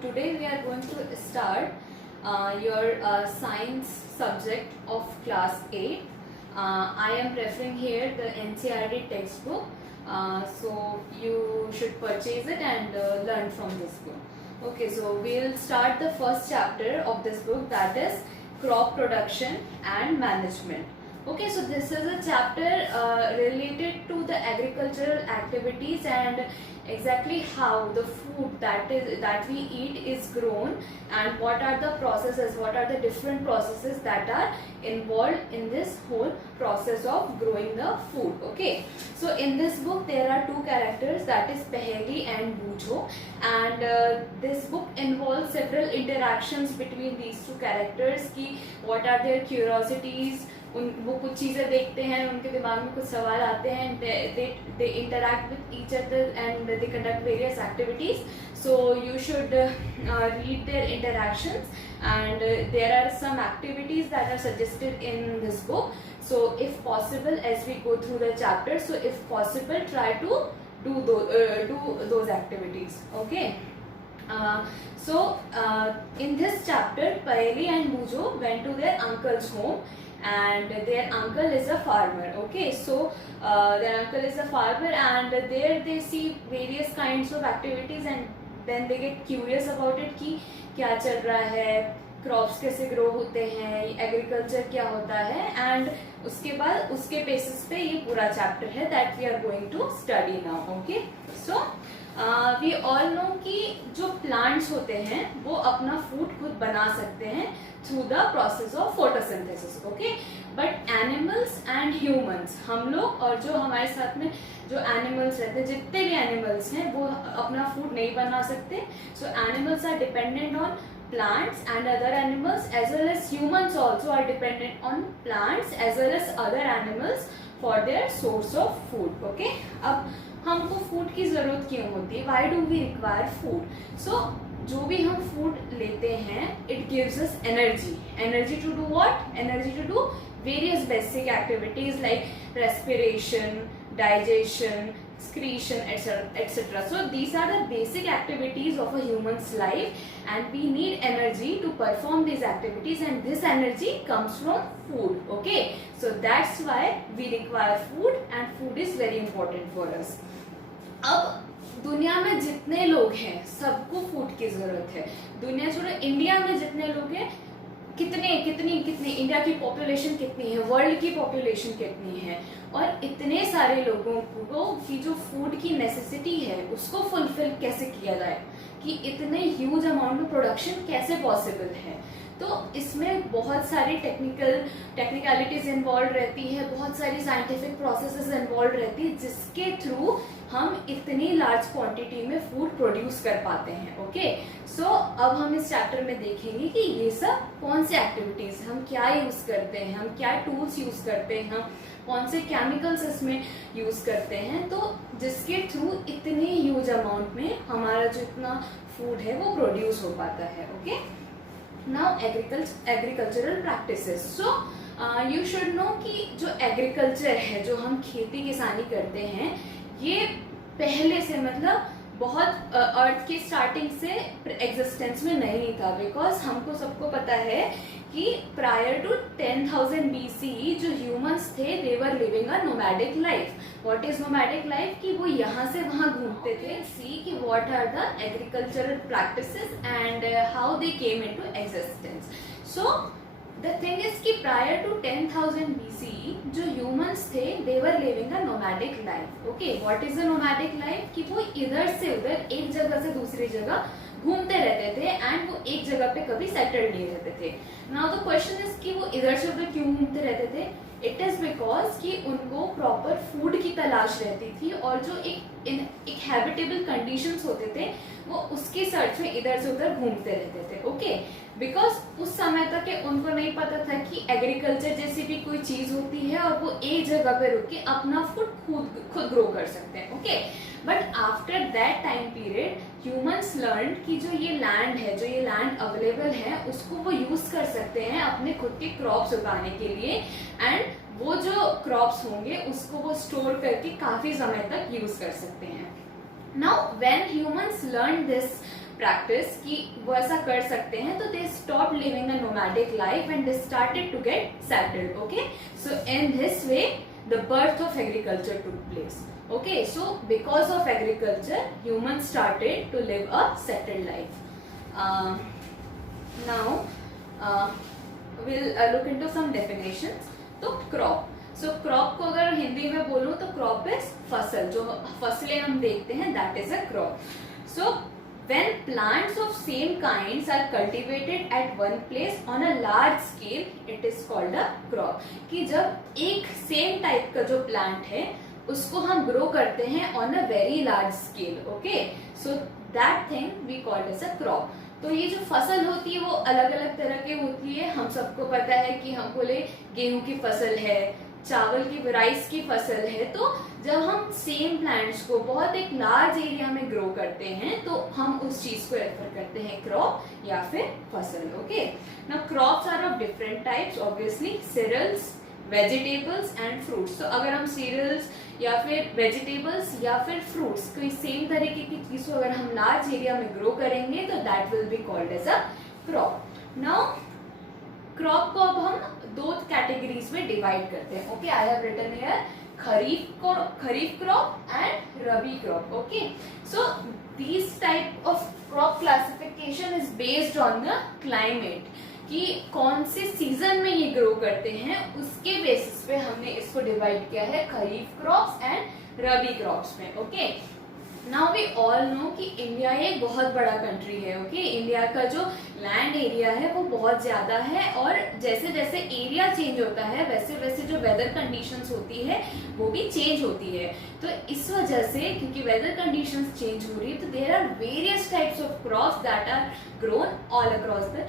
today we are going to start your science subject of class 8. I am referring here the NCERT textbook. So you should purchase it and learn from this book. Okay, so we'll start the first chapter of this book, that is crop production and management. Okay, so this is a chapter related to the agricultural activities and exactly how the food that we eat is grown, and what are the processes, what are the different processes that are involved in this whole process of growing the food. Okay, so in this book there are two characters, that is Paheli and Bujo, and this book involves several interactions between these two characters कि what are their curiosities, वो कुछ चीज़ें देखते हैं, उनके दिमाग में कुछ सवाल आते हैं, they interact with each other and they conduct various activities. So you should read their interactions, and there are some activities that are suggested in this book. So if possible, as we go through the chapter, so if possible try to do those activities. Okay. In this chapter, Paheli and Bujo went to their uncle's home, and their uncle is a farmer. Okay, so their uncle is a farmer, and there they see various kinds of activities, and then they get curious about it कि क्या चल रहा है, crops कैसे grow होते हैं, agriculture क्या होता है, एंड उसके बाद उसके बेसिस पे ये पूरा चैप्टर है that we are going to study now. Okay, so we all know कि जो प्लांट्स होते हैं वो अपना फूड खुद बना सकते हैं through the process of photosynthesis. Okay, but animals and humans, हम लोग और जो हमारे साथ में जो एनिमल्स रहते हैं, जितने भी एनिमल्स हैं वो अपना फूड नहीं बना सकते. So animals are dependent on plants and other animals, as well as humans also are dependent on plants as well as other animals for their source of food. Okay, अब हमको food की जरूरत क्यों होती है, why do we require food? So जो भी हम फूड लेते हैं, it gives us energy to do what? Energy to do various basic activities like respiration, digestion, excretion, etc. So these are the basic activities of a human's life, and we need energy to perform these activities, and this energy comes from food. Okay, so that's why we require food, and food is very important for us. अब दुनिया में जितने लोग हैं सबको food की जरूरत है. दुनिया छोड़ो, इंडिया में जितने लोग हैं, कितने इंडिया की पॉपुलेशन कितनी है, वर्ल्ड की पॉपुलेशन कितनी है, और इतने सारे लोगों को की जो फूड की नेसेसिटी है उसको फुलफिल कैसे किया जाए, कि इतने ह्यूज अमाउंट में प्रोडक्शन कैसे पॉसिबल है. तो इसमें बहुत सारी टेक्निकलिटीज इन्वॉल्व रहती है, बहुत सारी साइंटिफिक प्रोसेसेस इन्वॉल्व रहती है, जिसके थ्रू हम इतनी लार्ज क्वांटिटी में फूड प्रोड्यूस कर पाते हैं. ओके, सो अब हम इस चैप्टर में देखेंगे कि ये सब कौन से एक्टिविटीज, हम क्या यूज करते हैं, हम क्या टूल्स यूज करते हैं, हम कौन से केमिकल्स इसमें यूज करते हैं, तो जिसके थ्रू इतने ह्यूज अमाउंट में हमारा जो इतना फूड है वो प्रोड्यूस हो पाता है. Okay, now agricultural practices. So you should know कि जो एग्रीकल्चर है, जो हम खेती किसानी करते हैं, ये पहले से मतलब बहुत अर्थ की स्टार्टिंग से एग्जिस्टेंस में नहीं था, बिकॉज हमको सबको पता है कि प्रायर टू 10,000 BCE जो ह्यूमंस थे they were living a nomadic life. What is nomadic life? कि वो यहाँ से वहाँ घूमते थे. सी कि what are the agricultural practices and how they came into existence. So the thing is कि प्रायर टू 10,000 BCE जो ह्यूमंस थे they were living a nomadic life. Okay, what is a nomadic life? कि वो इधर से उधर, एक जगह से दूसरी जगह घूमते रहते थे, एंड वो एक जगह पे कभी सेटल्ड नहीं रहते थे. नाउ द क्वेश्चन इज कि वो इधर से उधर क्यों घूमते रहते थे? इट इज बिकॉज कि उनको प्रॉपर फूड की तलाश रहती थी, और जो एक हैबिटेबल कंडीशंस होते थे वो उसकी सर्च में इधर से उधर घूमते रहते थे. ओके, बिकॉज उस समय तक के उनको नहीं पता था कि एग्रीकल्चर जैसी भी कोई चीज होती है और वो एक जगह पे रुक के अपना फूड खुद ग्रो कर सकते हैं. Okay, but after that time period humans learn कि जो ये लैंड है, जो ये लैंड अवेलेबल है, उसको वो यूज कर सकते हैं अपने खुद के क्रॉप्स उगाने के लिए, एंड वो जो क्रॉप्स होंगे उसको वो स्टोर करके काफी समय तक यूज कर सकते हैं. Now when humans learn this practice कि वो ऐसा कर सकते हैं, तो they stop living a nomadic life and they started to get settled. Okay, so in this way the birth of agriculture took place. Okay, so because of agriculture, humans started to live a settled life. Now we'll look into some definitions. तो crop. So crop को अगर हिंदी में बोलूँ तो crop is फसल, जो फसलें हम देखते हैं, that is a crop. So when plants of same kinds are cultivated at one place on a large scale, it is called a crop. कि जब एक same type का जो plant है उसको हम ग्रो करते हैं on a very large scale. Okay, so that thing we called as a crop. तो ये जो फसल होती है वो अलग अलग तरह की होती है. हम सबको पता है कि हम बोले गेहूं की फसल है, चावल की, राइस की फसल है. तो जब हम सेम प्लांट्स को बहुत एक लार्ज एरिया में ग्रो करते हैं तो हम उस चीज को रेफर करते हैं क्रॉप या फिर फसल. Okay, now crops are of different types, obviously cereals, vegetables and fruits. तो अगर हम सीरियल्स या फिर वेजिटेबल्स या फिर फ्रूट्स कोई सेम तरीके की चीज को अगर हम लार्ज एरिया में ग्रो करेंगे तो that will be called as a crop. Now crop को अब हम दो कैटेगरीज में डिवाइड करते हैं. Okay, I have written here kharif crop and rabi crop. Okay, so this type of crop classification is based on the climate, कि कौन से सीजन में ये ग्रो करते हैं उसके बेसिस पे हमने इसको डिवाइड किया है kharif crops and rabi crops में. Okay, now we all know कि इंडिया एक बहुत बड़ा कंट्री है. ओके, इंडिया का जो लैंड एरिया है वो बहुत ज्यादा है और जैसे जैसे एरिया चेंज होता है वैसे वैसे जो वेदर कंडीशंस होती है वो भी चेंज होती है. तो इस वजह से क्योंकि वेदर कंडीशंस चेंज हो रही है तो there are various types of crops that are grown all across the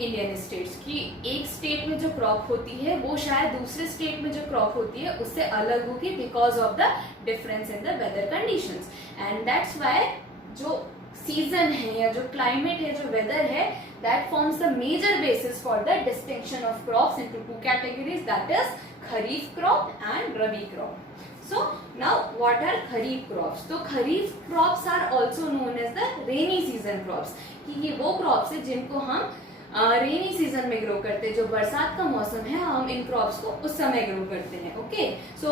Indian states. की एक स्टेट में जो क्रॉप होती है वो शायद दूसरे स्टेट में जो क्रॉप होती है उससे अलग होगी because of the difference in the weather conditions. And that's why जो सीजन है या जो क्लाइमेट है, जो वेदर है, that forms the major basis for the distinction of crops into two categories, that is kharif crop and rabi crop. So now what are kharif crops? तो खरीफ crops are also known as the rainy season crops. कि ये वो crops है जिनको हम rainy season में grow करते हैं. जो बरसात का मौसम है हम इन क्रॉप्स को उस समय ग्रो करते हैं. ओके, सो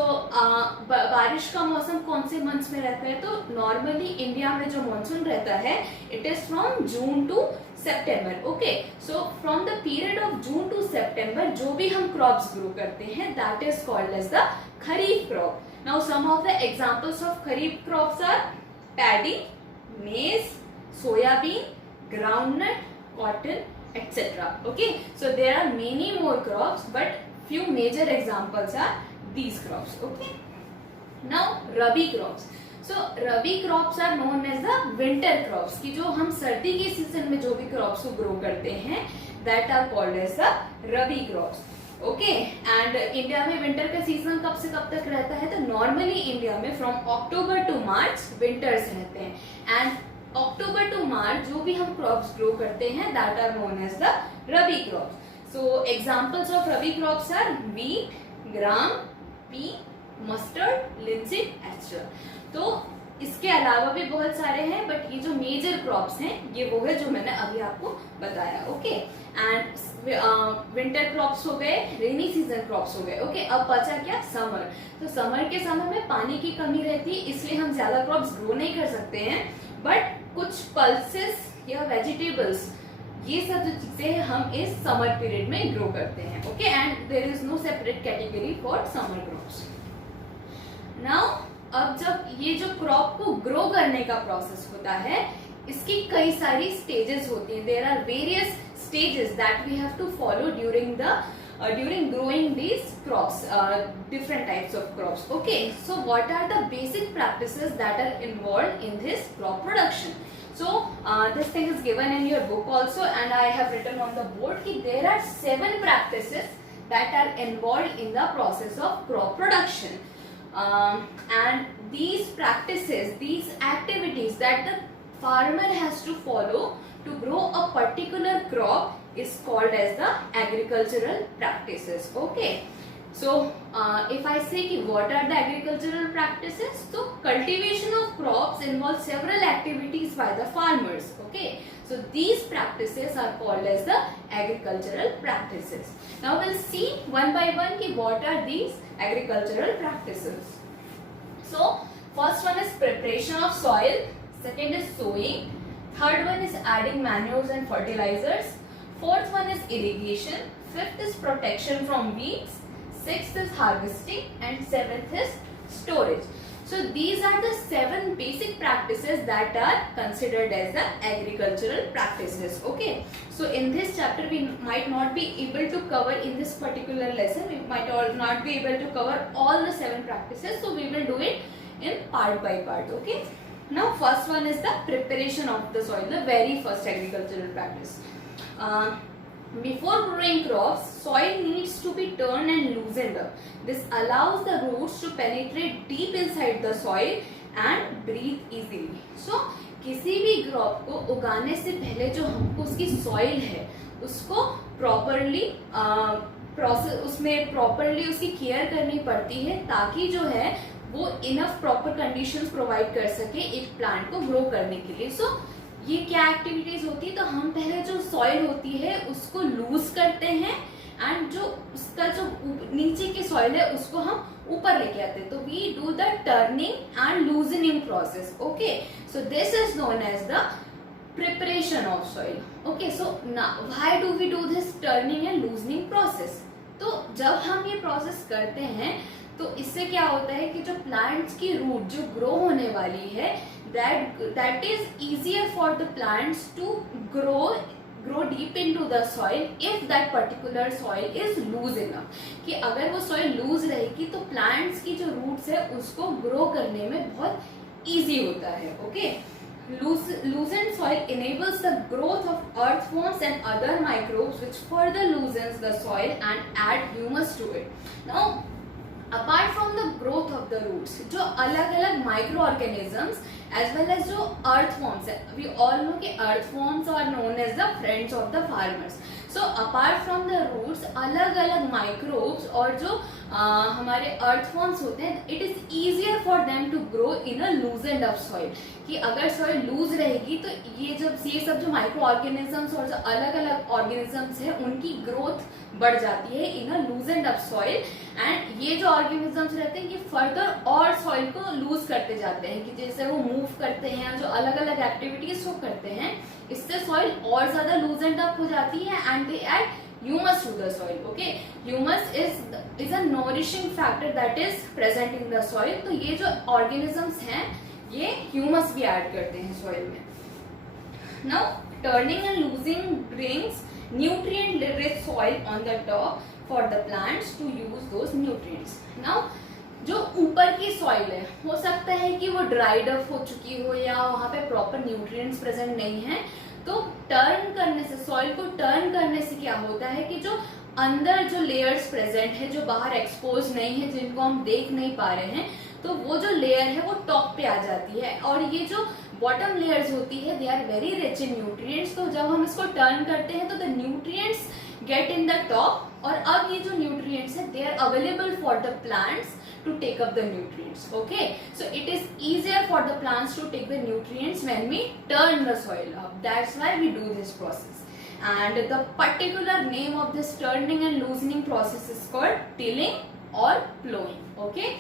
बारिश का मौसम कौन से मंथ्स में रहता है? तो नॉर्मली इंडिया में जो मॉनसून रहता है it is from June to September. Okay, so from the period of June to September जो भी हम क्रॉप्स ग्रो करते हैं that is called as the kharif crop. Now some of the examples of kharif crops are paddy, maize, soyabean, groundnut, cotton, etc. Okay, so there are many more crops but few major examples are these crops. Okay, now rabi crops. So rabi crops are known as the winter crops. कि जो हम सर्दी के season में जो भी crops को grow करते हैं that are called as the rabi crops. Okay, and India में विंटर का सीजन कब से कब तक रहता है? तो नॉर्मली इंडिया में from October to March winters रहते हैं. एंड अक्टूबर टू मार्च जो भी हम क्रॉप्स ग्रो करते हैं that are known as the rabi crops. So examples of rabi crops are wheat, gram, pea, mustard, linseed, etcetera. तो इसके अलावा भी बहुत सारे हैं बट ये जो मेजर क्रॉप्स हैं ये वो है जो मैंने अभी आपको बताया. ओके, एंड विंटर क्रॉप्स हो गए, रेनी सीजन क्रॉप्स हो गए. ओके, अब बचा क्या? समर. तो समर के समय में पानी की कमी रहती है इसलिए हम ज्यादा क्रॉप्स ग्रो नहीं कर सकते हैं बट कुछ पल्सेस या वेजिटेबल्स ये सब जो चीजें हम इस समर पीरियड में ग्रो करते हैं. Okay, and there is no separate category for summer crops. Now अब जब ये जो क्रॉप को ग्रो करने का प्रोसेस होता है इसकी कई सारी स्टेजेस होती हैं. There are various stages that we have to follow during growing these crops, different types of crops. Okay, so what are the basic practices that are involved in this crop production? So this thing is given in your book also and I have written on the board that there are 7 practices that are involved in the process of crop production. And these practices, these activities that the farmer has to follow to grow a particular crop is called as the agricultural practices. Okay, so if I say कि what are the agricultural practices, so cultivation of crops involves several activities by the farmers. Okay, so these practices are called as the agricultural practices. Now we'll see one by one कि what are these agricultural practices. So first one is preparation of soil, second is sowing, third one is adding manures and fertilizers, fourth one is irrigation, fifth is protection from weeds, sixth is harvesting, and seventh is storage. So these are the 7 basic practices that are considered as the agricultural practices. Okay, so in this chapter we might not be able to cover, in this particular lesson we might not be able to cover all the 7 practices, so we will do it in part by part. Okay, now first one is the preparation of the soil, the very first agricultural practice. Before growing crops, soil needs to be turned and loosened up. This allows the roots to penetrate deep inside the soil and breathe easily. So, किसी भी crop को उगाने से पहले जो हमको उसकी soil है उसको प्रॉपरली प्रोसेस, उसमें प्रॉपरली उसकी केयर करनी पड़ती है ताकि जो है वो इनफ प्रॉपर कंडीशंस प्रोवाइड कर सके एक प्लांट को ग्रो करने के लिए. सो ये क्या एक्टिविटीज होती है, तो हम पहले जो सॉइल होती है उसको लूज करते हैं एंड जो उसका जो नीचे की सॉइल है उसको हम ऊपर लेके आते हैं. तो we do the turning and loosening process. Okay, so this is known as the preparation of soil. Okay, so why do we do this turning and loosening process? तो जब हम ये प्रोसेस करते हैं तो इससे क्या होता है कि जो प्लांट्स की रूट जो ग्रो होने वाली है that is easier for the plants to grow deep into the soil if that particular soil is loose enough. कि अगर वो soil loose रहेगी तो plants की जो roots है उसको grow करने में बहुत easy होता है. Okay, loosened soil enables the growth of earthworms and other microbes which further loosens the soil and add humus to it. Now apart from the growth of the roots, जो अलग अलग microorganisms as well as जो earthworms है, we all know कि earthworms are known as the friends of the farmers. So apart from the roots अलग अलग microbes और जो हमारे अर्थवॉर्म्स होते हैं, it is easier for them to grow in a loosened up soil. कि अगर सॉइल लूज रहेगी तो ये सब जो माइक्रो ऑर्गेनिजम्स और जो अलग अलग ऑर्गेनिजम्स है उनकी ग्रोथ बढ़ जाती है इन a loosened up soil. And ये जो ऑर्गेनिजम्स रहते हैं ये फर्दर और सॉइल को लूज करते जाते हैं कि जैसे वो मूव करते हैं, जो अलग अलग एक्टिविटीज वो करते हैं, इससे सॉइल और ज्यादा लूजेंड अप हो जाती है and they add humus to the soil. Okay, humus is a nourishing factor that is present in the soil. तो ये जो ऑर्गेनिजम्स हैं ये ह्यूमस भी ऐड करते हैं सॉइल में. Now turning and losing brings nutrient rich soil on the top for the plants to use those nutrients. Now जो ऊपर की सॉइल है हो सकता है कि वो ड्राइड अप हो चुकी हो या वहाँ पे प्रॉपर न्यूट्रिएंट्स प्रेजेंट नहीं है. तो टर्न करने से, सॉइल को टर्न करने से क्या होता है कि जो अंदर जो लेयर्स प्रेजेंट है जो बाहर एक्सपोज नहीं है, जिनको हम देख नहीं पा रहे हैं, तो वो जो लेयर है वो टॉप पे आ जाती है. और ये जो बॉटम लेयर्स होती है they are very rich in nutrients. तो जब हम इसको टर्न करते हैं तो the nutrients get in the top, और अब ये जो न्यूट्रिएंट्स है they are available for the plants to take up the nutrients. Okay, so it is easier for the plants to take the nutrients when we turn the soil up. That's why we do this process. And the particular name of this turning and loosening process is called tilling or plowing. Okay,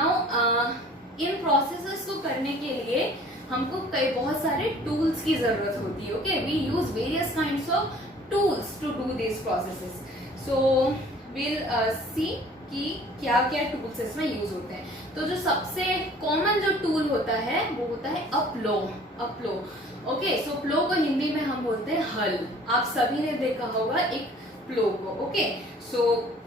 now in processes को करने के लिए हमको बहुत सारे tools की जरूरत होती है. Okay, we use various kinds of tools to do these processes. So we'll see कि क्या क्या टूल्स इसमें यूज होते हैं. तो जो सबसे कॉमन जो टूल होता है वो होता है प्लो. ओके, सो प्लो को हिंदी में हम बोलते हैं हल. आप सभी ने देखा होगा एक प्लो को. ओके, सो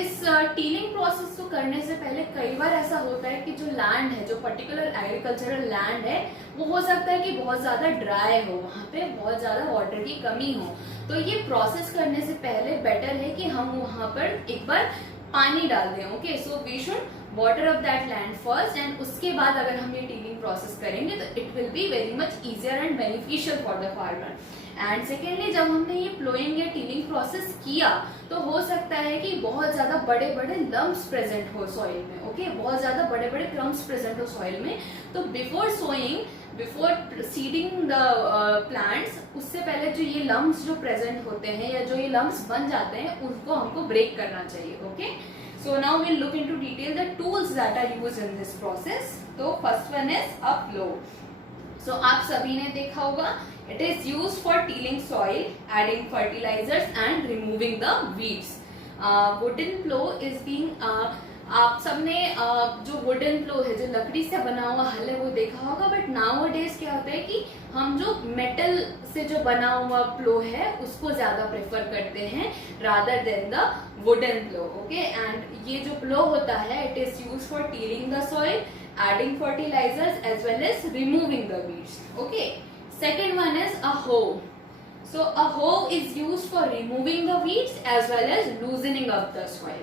इस टीलिंग प्रोसेस को करने से पहले कई बार ऐसा होता है कि जो लैंड है, जो पर्टिकुलर एग्रीकल्चरल लैंड है, वो हो सकता है कि बहुत ज्यादा ड्राई हो, वहाँ पे बहुत ज्यादा वाटर की कमी हो. तो ये प्रोसेस करने से पहले बेटर है कि हम वहाँ पर एक बार पानी डाल दें. Okay, so we should water up that land first, and उसके बाद अगर हम ये टिलिंग प्रोसेस करेंगे तो it will be very much easier and beneficial for the farmer. And secondly, जब हमने ये प्लोइंग या टिलिंग प्रोसेस किया तो हो सकता है कि बहुत ज्यादा बड़े बड़े लम्प्स प्रेजेंट हो सॉइल में, ओके, बहुत ज्यादा बड़े बड़े क्रम्स प्रेजेंट हो सॉइल में। तो before sowing, before seeding the plants, उससे पहले जो ये लम्प्स जो प्रेजेंट होते हैं या जो ये लम्प्स बन जाते हैं उनको हमको ब्रेक करना चाहिए, okay. So now will look into detail the tools that are used in this process. तो first one is a plough. So आप सभी ने देखा होगा, it is used for tilling soil, adding fertilizers and removing the weeds. Wooden plow is being आप सबने जो wooden प्लो है, जो लकड़ी से बना हुआ हल है, वो देखा होगा। बट नाउ डेज क्या होता है कि हम जो मेटल से जो बना हुआ प्लो है उसको ज्यादा प्रेफर करते हैं rather than the wooden plough, okay. And ये जो प्लो होता है, it is use for tilling the soil, adding fertilisers as well as removing the weeds, okay. Second one is a hoe. So a hoe is used for removing the weeds as well as loosening up the soil.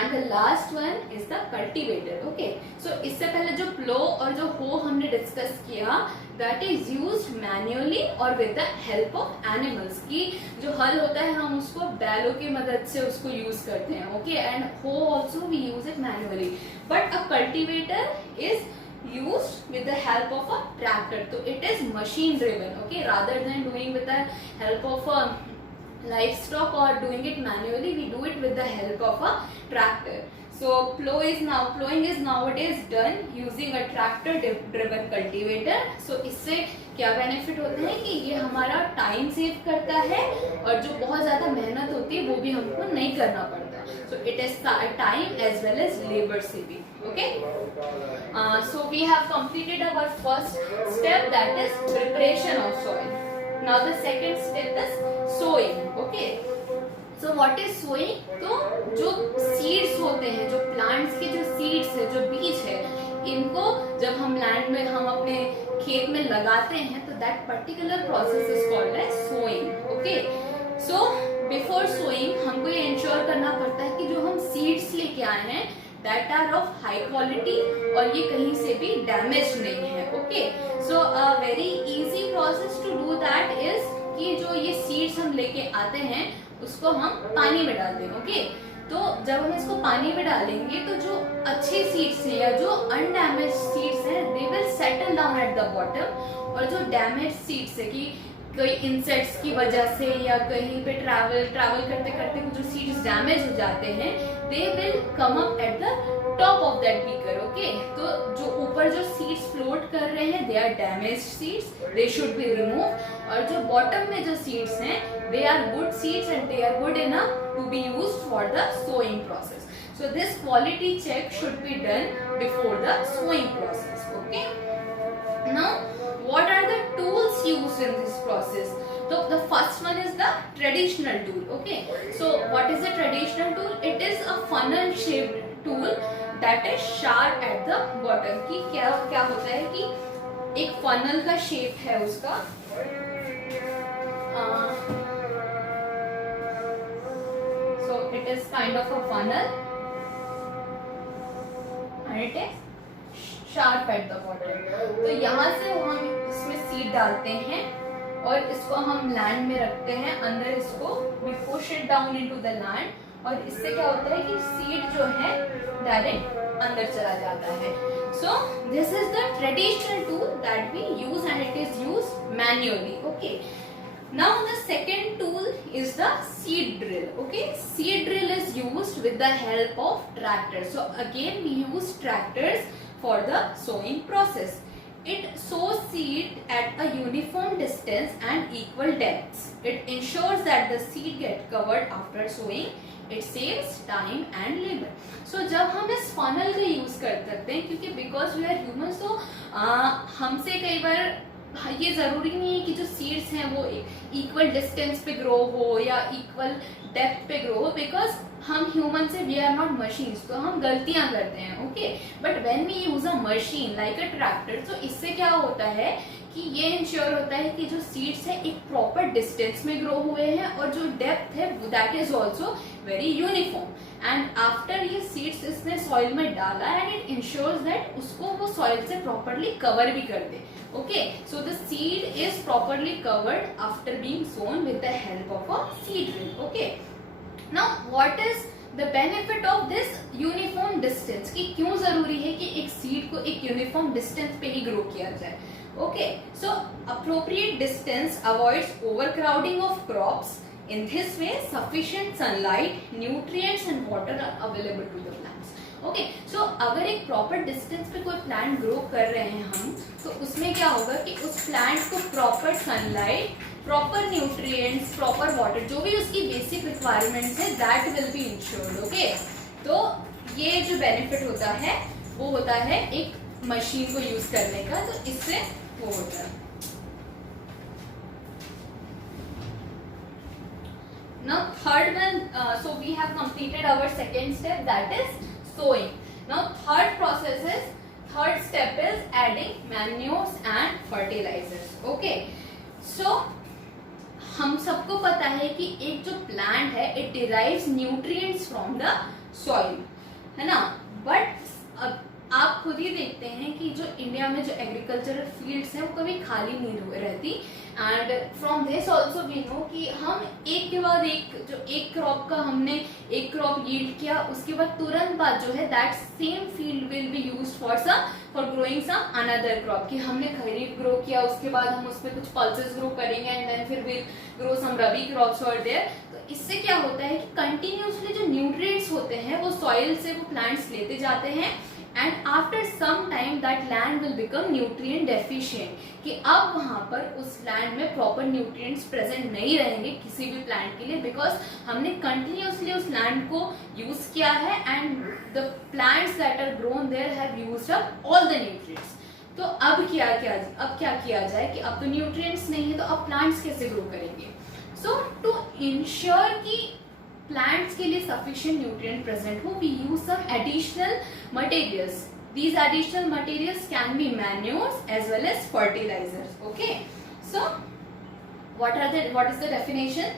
And the last one is the cultivator. Okay. So इससे पहले जो plow और जो hoe हमने discuss किया, that is used manually or with the help of animals. कि जो हल होता है हम उसको बैलों की मदद से उसको use करते हैं, okay. And hoe also we use it manually. But a cultivator is used with the help of a tractor. So it is machine driven, okay, rather than doing with the help of a livestock or doing it manually, we do it with the help of a tractor. So plowing is nowadays done using a tractor driven cultivator. So इससे क्या benefit होते हैं कि ये हमारा time save करता है और जो बहुत ज्यादा मेहनत होती है वो भी हमको नहीं करना पड़ता। So it is time as well as labor saving, okay. So we have completed our first step, that is preparation of soil. Now the second step is sowing, okay. So what is sowing? तो जो seeds होते हैं, जो plants के जो seeds है, जो बीज है, इनको जब हम लैंड में, हम अपने खेत में लगाते हैं तो that particular process is called as sowing, okay. So before sowing हमको ये इंश्योर करना पड़ता है कि जो हम सीड्स लेके आए हैं that are of high quality और ये कहीं से भी डैमेज नहीं है, okay. So a very easy process to do that is कि जो ये सीड्स हम लेके आते हैं उसको हम पानी में डालते हैं, okay. तो जब हम इसको पानी में डालेंगे तो जो अच्छे सीड्स हैं या जो अनडैमेज सीड्स हैं they will settle down at the bottom, और जो डैमेज सीड्स है कि कोई इंसेक्ट्स की वजह से या कहीं पे ट्रैवल करते करते जो सीड्स डैमेज हो जाते हैं they will come up at the top of that beaker, okay. तो जो ऊपर जो सीड्स फ्लोट कर रहे हैं they are damage seeds, they should be remove, और जो बॉटम में जो सीड्स हैं they are good seeds and they are good enough to be used for the sowing process. So this quality check should be done before the sowing process, okay. Now what are the tools used in this process? So the first one is the traditional tool, okay. So what is the traditional tool? It is a funnel shaped tool that is sharp at the bottom. कि क्या होता है कि एक funnel का shape है उसका, so it is kind of a funnel and it is sharp at the bottom. तो यहाँ से हम इसमें सीड डालते हैं और इसको हम लैंड में रखते हैं, अंदर इसको we push it down into the land, और इससे क्या होता है कि सीड जो है डायरेक्ट अंदर चला जाता है. So this is the traditional tool that we use and it is used manually, okay. Now the second tool is the seed drill, okay. Seed drill is used with the help of tractors. So again we use tractors for the sowing process. It sows seed at a uniform distance and equal depths. It ensures that the seed get covered after sowing. It saves time and labor. So जब हम इस funnel का use कर सकते हैं, क्योंकि because we are humans, तो हमसे कई बार ये जरूरी नहीं है कि जो सीड्स हैं वो इक्वल डिस्टेंस पे ग्रो हो या इक्वल डेप्थ पे ग्रो हो, बिकॉज हम ह्यूमन से, वी आर नॉट मशीन्स, तो हम गलतियां करते हैं, okay. But when we use a machine like a tractor, तो इससे क्या होता है कि ये इंश्योर होता है कि जो सीड्स है एक प्रॉपर डिस्टेंस में ग्रो हुए हैं और जो डेप्थ है that is also very uniform. And after ये सीड्स इसने सॉइल में डाला एंड इट इंश्योर्स दैट उसको वो सॉइल से प्रॉपरली कवर भी कर दे, okay. So the seed is properly covered after being sown with the help of a seed drill, okay. Now what is the benefit of this uniform distance, कि क्यों जरूरी है कि एक सीड को एक यूनिफॉर्म डिस्टेंस पे ही ग्रो किया जाए, okay। So appropriate distance avoids overcrowding of crops. In this way sufficient sunlight, nutrients and water are available to the plants, okay। So अगर एक proper distance पे कोई plant grow कर रहे हैं हम, तो उसमें क्या होगा कि उस plant को proper sunlight, proper nutrients, proper water, जो भी उसकी basic requirements है that will be ensured, okay। तो ये जो benefit होता है वो होता है एक मशीन को यूज करने का, तो इससे वो होता है। Now third one, so we have completed our second step, that is sowing. Now third step is adding manures and fertilizers, okay। So हम सबको पता है कि एक जो प्लांट है it derives nutrients from the soil, है ना। बट अब आप खुद ही देखते हैं कि जो इंडिया में जो एग्रीकल्चरल फील्ड्स हैं वो कभी खाली नहीं रहती। And from this also we know कि हम एक के बाद एक, जो एक क्रॉप का हमने एक क्रॉप यील्ड किया, उसके बाद तुरंत बाद जो है that same field will be used for growing some another crop, कि हमने खरीफ ग्रो किया, उसके बाद हम उसमें कुछ पल्सेस ग्रो करेंगे एंड देन फिर will grow some rabi crops और देयर। तो इससे क्या होता है कि कंटिन्यूसली जो न्यूट्रिएंट्स होते हैं वो सॉइल से वो प्लांट्स लेते जाते हैं and after some time that land will become nutrient deficient, कि अब वहां पर उस लैंड में प्रॉपर न्यूट्रिएंट्स प्रेजेंट नहीं रहेंगे किसी भी प्लांट के लिए, बिकॉज हमने कंटिन्यूसली उस लैंड को यूज किया है and the plants that are grown there have used up all the nutrients. तो अब क्या किया जाए कि अब तो न्यूट्रिएंट्स नहीं है, तो अब प्लांट्स कैसे ग्रो करेंगे। सो टू इंश्योर कि plants के लिए sufficient nutrient present हो, we use some additional materials. These additional materials can be manures as well as fertilizers, okay। So what is the definition?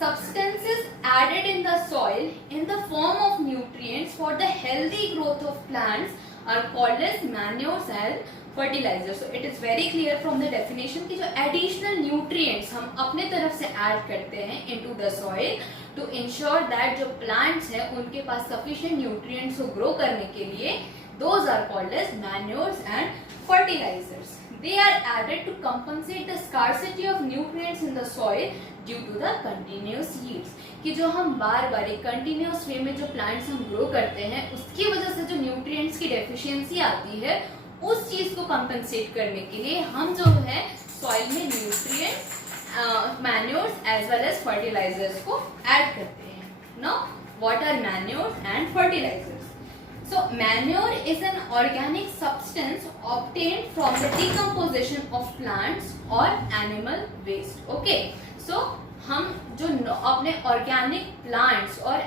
Substances added in the soil in the form of nutrients for the healthy growth of plants are called as manures and fertilizers. So it is very clear from the definition कि जो additional nutrients हम अपने तरफ से add करते हैं into the soil to ensure that जो plants हैं उनके पास sufficient nutrients को grow करने के लिए, those are called as manures and fertilizers. They are added to compensate the scarcity of nutrients in the soil due to the continuous yields, कि जो हम बार बार एक कंटिन्यूस वे में जो प्लांट्स हम ग्रो करते हैं उसकी वजह से जो न्यूट्रिएंट्स की डेफिशिएंसी आती है, उस चीज को कंपनसेट करने के लिए हम जो है सॉइल में nutrients, manures as well as fertilisers को ऐड करते हैं। Now what are manures and fertilisers? So manure is an organic substance obtained from the decomposition of plants or animal waste, okay। So हम जो अपने organic plants और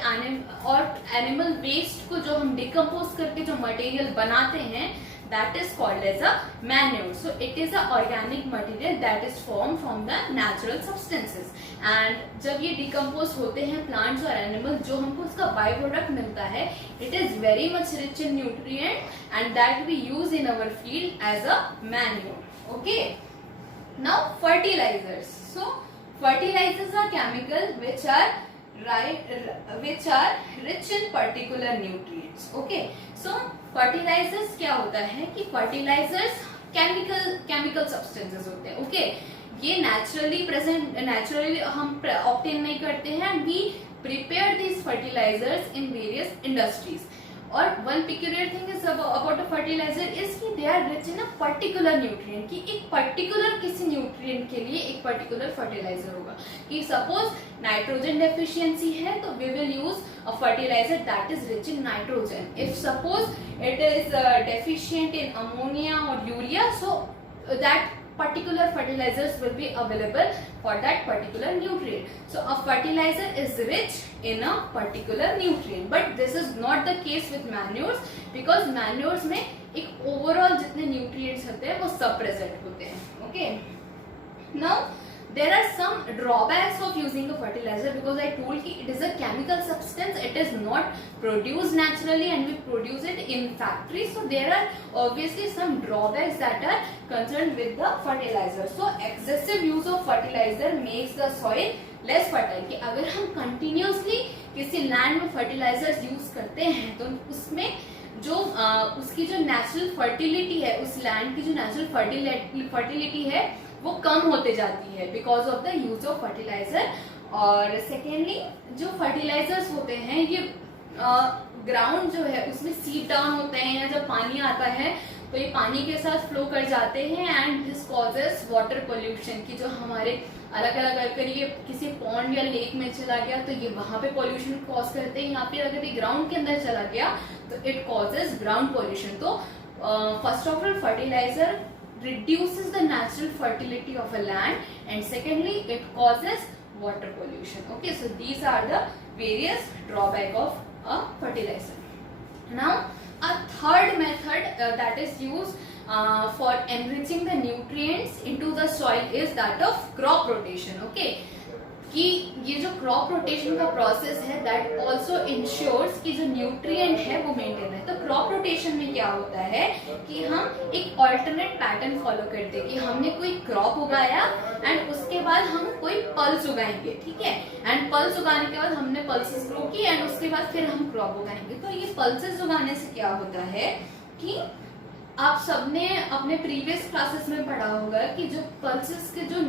animal waste को जो हम डिकम्पोज करके जो मटेरियल बनाते हैं that is called as a manure. So it is a organic material that is formed from the natural substances. And जब ये decompose होते हैं plants और animals, जो हमको उसका by product मिलता है, it is very much rich in nutrient and that we use in our field as a manure. Okay. Now fertilizers. So fertilizers are chemical which are rich in particular nutrients, okay। So fertilizers क्या होता है कि fertilizers chemical substances होते हैं, okay। ये naturally हम obtain नहीं करते हैं and we prepare these fertilizers in various industries। और one peculiar thing is about a fertilizer is कि they are rich in a particular nutrient, कि एक particular किसी nutrient के लिए एक particular fertilizer होगा, कि suppose nitrogen deficiency है तो we will use a fertilizer that is rich in nitrogen। If suppose it is deficient in ammonia or urea, so that particular fertilizers will be available for that particular nutrient. So a fertilizer is rich in a particular nutrient, but this is not the case with manures, because manures में एक overall जितने nutrients होते हैं वो सब present होते हैं. Okay. Now there are some drawbacks of using a fertilizer, because I told you it is a chemical substance, it is not produced naturally and we produce it in factories. So there are obviously some drawbacks that are concerned with the fertilizer. So excessive use of fertilizer makes the soil less fertile. कि अगर हम continuously किसी land में fertilizers use करते हैं तो उसमें जो उसकी जो natural fertility है, उस land की जो natural fertility है वो कम होते जाती है because of the use of fertiliser. और सेकेंडली जो फर्टिलाइजर्स होते हैं ये ग्राउंड जो है उसमें सीप डाउन होते हैं, या जब पानी आता है तो ये पानी के साथ फ्लो कर जाते हैं and this causes water pollution. की जो हमारे अलग अलग अगर ये किसी पॉन्ड या लेक में चला गया तो ये वहां पे पोल्यूशन कॉज करते हैं, या फिर अगर ये ग्राउंड के अंदर चला गया तो इट कॉजेस ग्राउंड पोल्यूशन. तो first of all fertiliser reduces the natural fertility of a land, and secondly it causes water pollution. Okay, so these are the various drawback of a fertilizer. Now a third method that is used for enriching the nutrients into the soil is that of crop rotation. Okay, कि ये जो crop rotation का process है that also ensures कि जो nutrient है वो maintain है. तो क्रॉप रोटेशन में क्या होता है कि हम एक ऑल्टरनेट पैटर्न फॉलो करते हैं कि हमने कोई क्रॉप उगाया एंड उसके बाद हम कोई पल्स उगाएंगे. ठीक है, एंड पल्स उगाने के बाद हमने पल्सेस ग्रो की एंड उसके बाद फिर हम क्रॉप उगाएंगे. तो ये पल्सेस उगाने से क्या होता है कि आप सबने अपने प्रीवियस क्लासेस में पढ़ा होगा कि जो पल्सेस के जो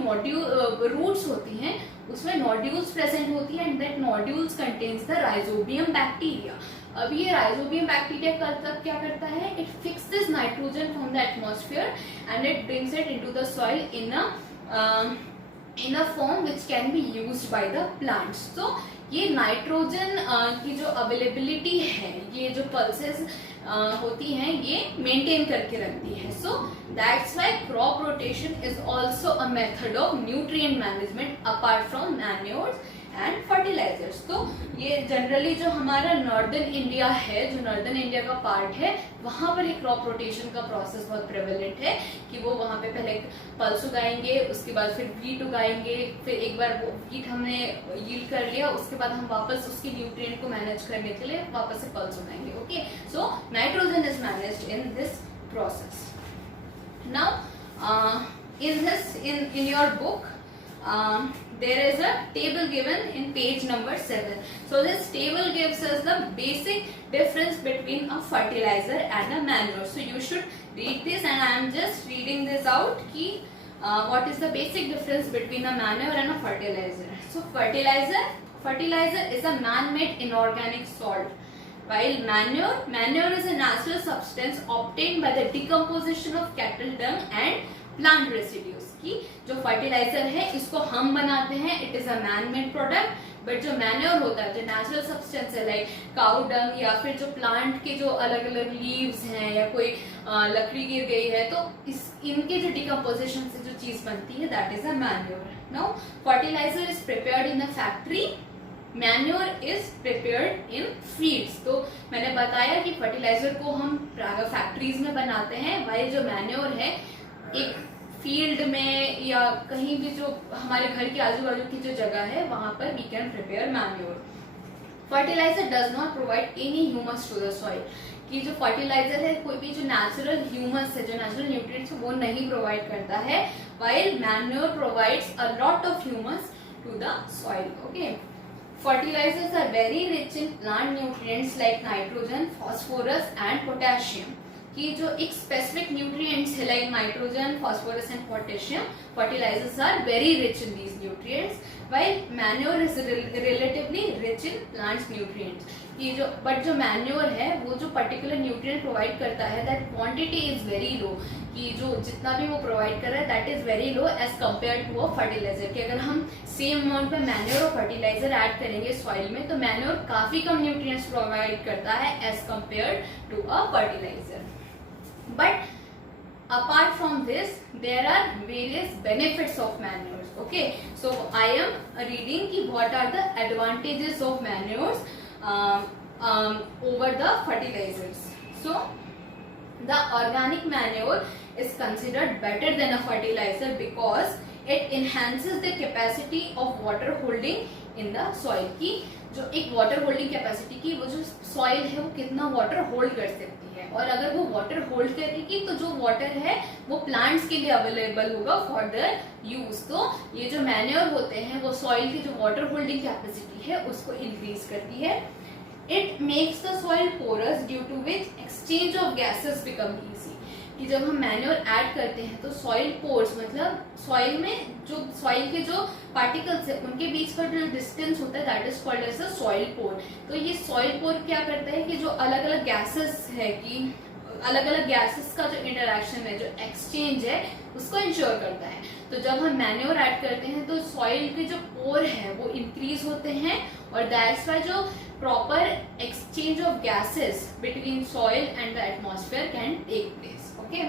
रूट्स होती हैं उसमें नोड्यूल्स प्रेजेंट होती है and that nodules contains the rhizobium bacteria. अब ये राइजोबियम बैक्टीरिया क्या करता है, it fixes nitrogen from the atmosphere and it brings it into the soil in a form which can be used by the plants. So ये nitrogen की जो availability है ये जो पल्सेस होती हैं ये मेंटेन करके रखती है. So that's why crop rotation is also a method of nutrient management apart from manures and fertilisers. तो ये जनरली जो हमारा नॉर्दर्न इंडिया है, जो नॉर्दर्न इंडिया का पार्ट है, वहां पर एक क्रॉप रोटेशन का प्रोसेस बहुत प्रेवलेंट है कि वो वहां पे पहले पल्स उगाएंगे, उसके बाद फिर वीट उगाएंगे, फिर एक बार वो वीट हमने यील्ड कर लिया उसके बाद हम वापस उसके न्यूट्रिएंट को मैनेज करने के लिए वापस से पल्स उगाएंगे. Okay, so nitrogen is managed in this process. Now in your book there is a table given in page number 7. So this table gives us the basic difference between a fertilizer and a manure. So you should read this and I am just reading this out ki what is the basic difference between a manure and a fertilizer. So fertilizer is a man-made inorganic salt, while manure is a natural substance obtained by the decomposition of cattle dung and plant residues. की जो fertiliser है इसको हम बनाते हैं, it is a man made product. But जो manure होता है जो नेचुरल सब्सटेंस है लाइक काउ डंग या फिर जो प्लांट के जो अलग अलग लीव्स हैं या कोई लकड़ी गिर गई है तो इनके जो डिकम्पोजिशन से जो चीज बनती है that is a manure. Now fertiliser is prepared in a factory, manure is prepared in fields. तो मैंने बताया कि फर्टिलाइजर को हम फैक्ट्रीज में बनाते हैं, वाइल जो मैन्योर है एक फील्ड में या कहीं भी जो हमारे घर के आजू बाजू की जो जगह है वहां पर we can prepare manure. Fertiliser does not provide any humus to the soil. कि जो फर्टिलाइजर है कोई भी जो नेचुरल ह्यूमस है, जो नेचुरल न्यूट्रिएंट्स वो नहीं प्रोवाइड करता है, while manure provides a lot of humus to the soil. Okay, fertilizers are very rich in plant nutrients like nitrogen, phosphorus and potassium. कि जो एक स्पेसिफिक न्यूट्रिएंट्स है like nitrogen, phosphorus and potassium, fertilisers are very rich in these nutrients, while manure is relatively rich in plants nutrients. कि जो but जो manure है वो जो पर्टिकुलर न्यूट्रिएंट प्रोवाइड करता है that quantity is very low. कि जो जितना भी वो प्रोवाइड कर रहा है that is very low as compare to a fertiliser. कि अगर हम सेम अमाउंट में मैन्योर और फर्टिलाइजर ऐड करेंगे सॉइल में तो मैन्योर काफी कम न्यूट्रिएंट्स प्रोवाइड करता है as compare to a fertiliser. But apart from from this, there are various benefits of manures. Okay, so I am reading ki what are the advantages of manures over the fertilizers. So the organic manure is considered better than a fertilizer because it enhances the capacity of water holding in the soil. की जो एक water holding capacity की वो जो soil है वो कितना water hold कर सकती है, और अगर वो वाटर होल्ड करेगी तो जो वाटर है वो प्लांट्स के लिए अवेलेबल होगा फॉर देयर यूज. तो ये जो मैन्योर होते हैं वो सॉइल की जो वाटर होल्डिंग कैपेसिटी है उसको इंक्रीज करती है. It makes the soil porous due to which exchange of gases become easy. कि जब हम मैन्योर ऐड करते हैं तो सॉइल पोर्स मतलब सॉइल में जो सॉइल के जो पार्टिकल्स है उनके बीच का जो डिस्टेंस होता है that is called as a soil pore. तो ये सॉइल पोर क्या करता है कि जो अलग अलग गैसेस है कि अलग अलग गैसेस का जो इंटरेक्शन है जो एक्सचेंज है उसको इंश्योर करता है. तो जब हम मैन्योर ऐड करते हैं तो सॉइल के जो पोर है वो इंक्रीज होते हैं और दैट्स वाई जो proper exchange of gases between soil and the atmosphere can take place. Okay,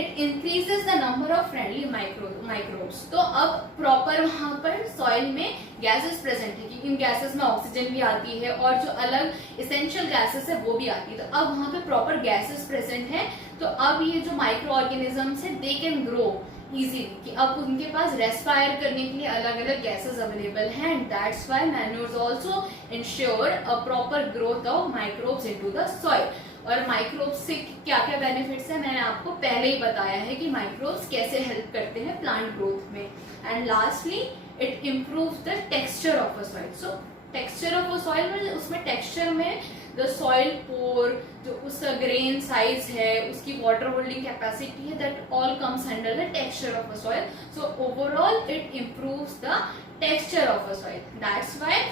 it increases the number of friendly microbes. तो अब प्रॉपर वहां पर सॉइल में गैसेस प्रेजेंट है कि इन गैसेस में ऑक्सीजन भी आती है और जो अलग इसेंशियल गैसेस है वो भी आती है. तो अब वहां पे प्रॉपर गैसेस प्रेजेंट है तो अब ये जो माइक्रो ऑर्गेनिजम्स है दे कैन ग्रो इजीली. कि अब उनके पास रेस्पायर करने के लिए अलग अलग गैसेस अवेलेबल हैं and that's why manures also ensure a proper growth of microbes into the soil. और माइक्रोब्स से क्या क्या बेनिफिट्स है मैंने आपको पहले ही बताया है कि माइक्रोब्स कैसे हेल्प करते हैं प्लांट ग्रोथ में. And lastly it improves the texture of a soil. So texture of a soil में उसमें टेक्सचर में द सॉइल पोर जो उसका ग्रेन साइज है उसकी वाटर होल्डिंग कैपेसिटी है that all comes under the texture of a soil. So overall it improves the texture of a soil. That's why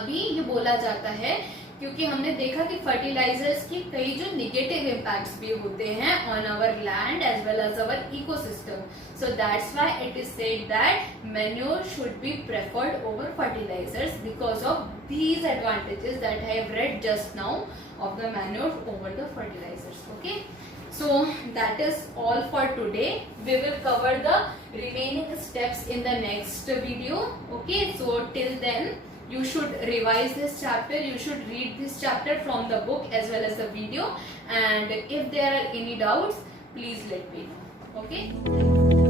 अभी ये बोला जाता है क्योंकि हमने देखा कि फर्टिलाइजर्स के कई जो निगेटिव इम्पैक्ट्स भी होते हैं on our land as well as our ecosystem. So that's why it is said that manure should be preferred over fertilisers because of these advantages that I have read just now of the manure over the fertilizers. Okay, so that is all for today. We will cover the remaining steps in the next video. Okay, so till then you should revise this chapter, you should read this chapter from the book as well as the video, and if there are any doubts please let me know. Okay.